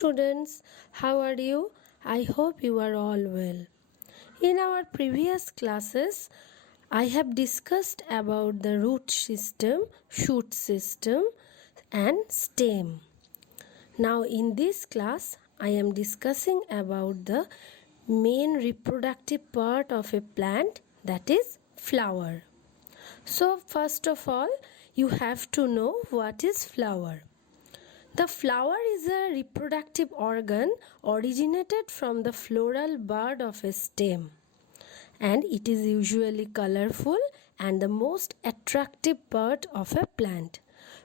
Students, how are you? I hope you are all well. In our previous classes, I have discussed about the root system, shoot system, and stem. Now in this class, I am discussing about the main reproductive part of a plant, that is flower. So first of all, you have to know what is flower. The flower is a reproductive organ originated from the floral bud of a stem, and it is usually colorful and the most attractive part of a plant.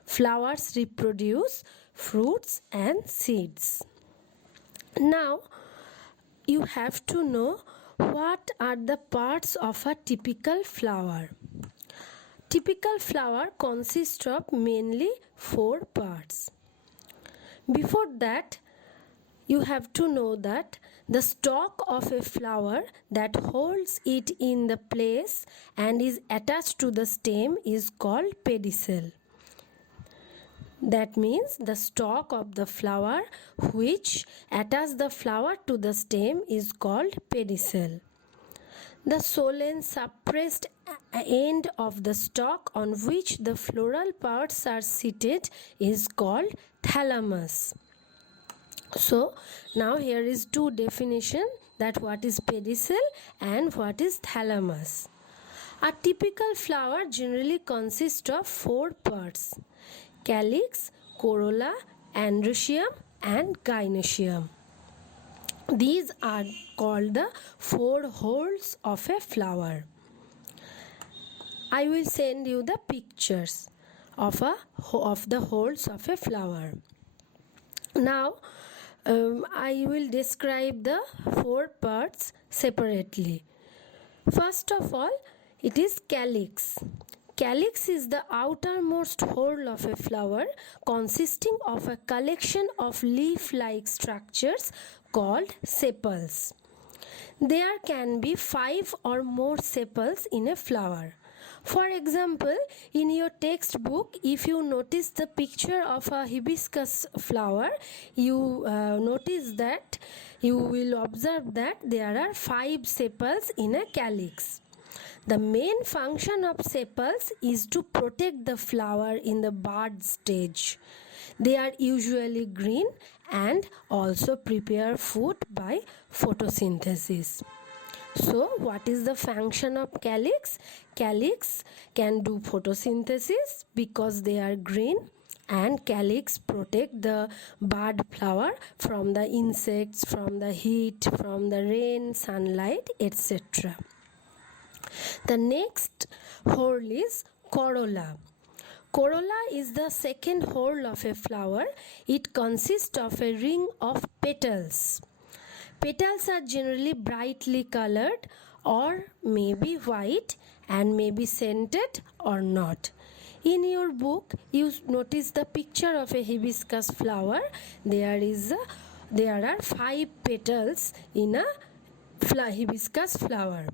Flowers reproduce fruits and seeds. Now, you have to know what are the parts of a typical flower. Typical flower consists of mainly 4 parts. Before that, you have to know that the stalk of a flower that holds it in the place and is attached to the stem is called pedicel. That means the stalk of the flower which attaches the flower to the stem is called pedicel. The solen suppressed end of the stalk on which the floral parts are seated is called thalamus. So now here is 2 definition, that what is pedicel and what is thalamus. A typical flower generally consists of 4 parts: calyx, corolla, androecium and gynoecium. These are called the 4 holes of a flower. I will send you the pictures of the holes of a flower. Now I will describe the 4 parts separately. First of all, it is calyx. Calyx is the outermost hole of a flower consisting of a collection of leaf-like structures called sepals. There can be 5 or more sepals in a flower. For example, in your textbook, if you notice the picture of a hibiscus flower, you will observe that there are 5 sepals in a calyx. The main function of sepals is to protect the flower in the bud stage. They are usually green and also prepare food by photosynthesis. So, what is the function of calyx? Calyx can do photosynthesis because they are green, and calyx protect the bud flower from the insects, from the heat, from the rain, sunlight, etc. The next hole is corolla. Corolla is the second hole of a flower. It consists of a ring of petals. Petals are generally brightly colored or maybe white and may be scented or not. In your book, you notice the picture of a hibiscus flower. There are 5 petals in a hibiscus flower.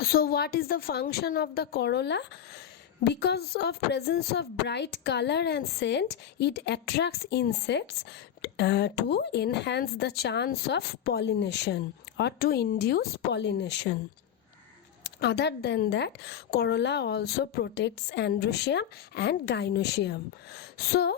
So what is the function of the corolla? Because of presence of bright color and scent, it attracts insects to enhance the chance of pollination or to induce pollination. Other than that, corolla also protects androecium and gynoecium. So,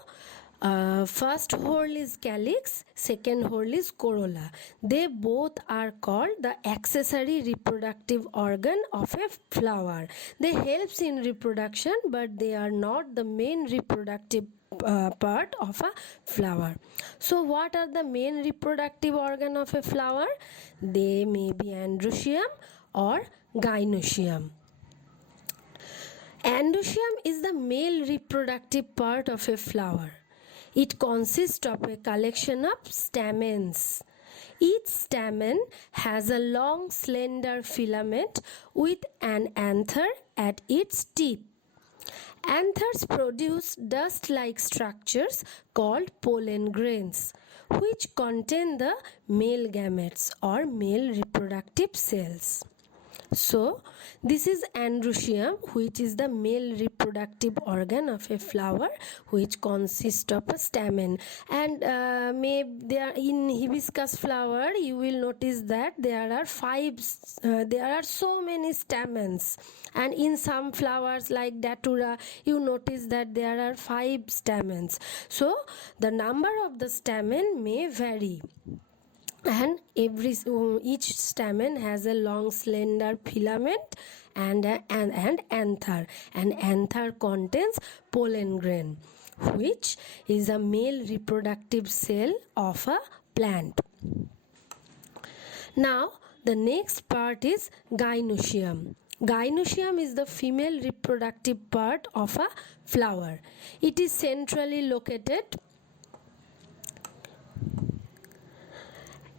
first hole is calyx, second hole is corolla. They both are called the accessory reproductive organ of a flower. They help in reproduction, but they are not the main reproductive part of a flower. So what are the main reproductive organ of a flower? They may be androecium or gynoecium. Androecium is the male reproductive part of a flower. It consists of a collection of stamens. Each stamen has a long slender filament with an anther at its tip. Anthers produce dust-like structures called pollen grains, which contain the male gametes or male reproductive cells. So this is androecium, which is the male reproductive organ of a flower, which consists of a stamen. And there in hibiscus flower you will notice that there are so many stamens, and in some flowers like datura you notice that there are 5 stamens. So the number of the stamen may vary, and each stamen has a long slender filament and anther, and anther contains pollen grain, which is a male reproductive cell of a plant. Now the next part is gynoecium. Gynoecium is the female reproductive part of a flower. It is centrally located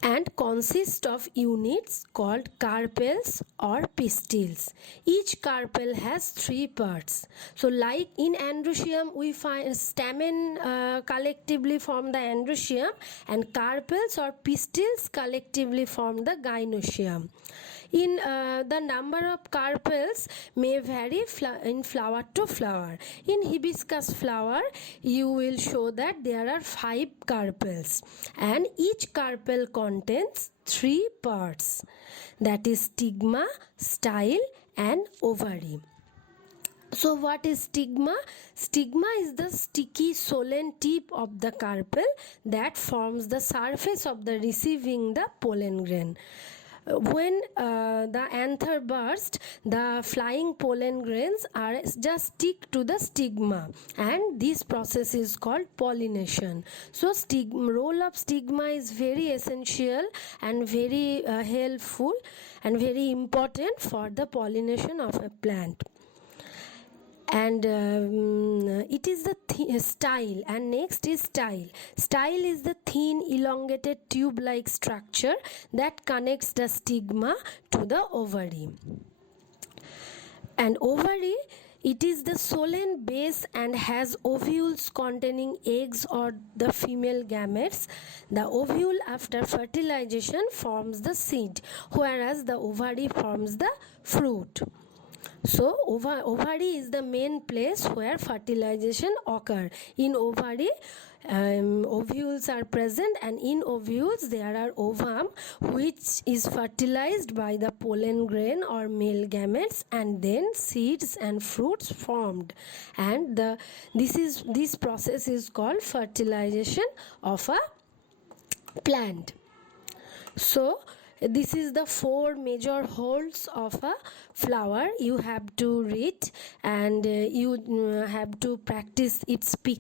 and consists of units called carpels or pistils. Each carpel has 3 parts. So like in androecium we find stamen collectively form the androecium, and carpels or pistils collectively form the gynoecium. In the number of carpels may vary in flower to flower. In hibiscus flower you will show that there are 5 carpels, and each carpel contains 3 parts, that is stigma, style and ovary. So what is stigma? Stigma is the sticky swollen tip of the carpel that forms the surface of the receiving the pollen grain. When the anther bursts, the flying pollen grains are just stick to the stigma, and this process is called pollination. So role of stigma is very essential and very helpful and very important for the pollination of a plant. And it is the style, and next is style. Style is the thin elongated tube like structure that connects the stigma to the ovary. And ovary, it is the swollen base and has ovules containing eggs or the female gametes. The ovule after fertilization forms the seed, whereas the ovary forms the fruit. So ovary is the main place where fertilization occurs. In ovary ovules are present, and in ovules there are ovum, which is fertilized by the pollen grain or male gametes, and then seeds and fruits formed, and this process is called fertilization of a plant. So this is the 4 major holes of a flower. You have to read, and you have to practice its picture.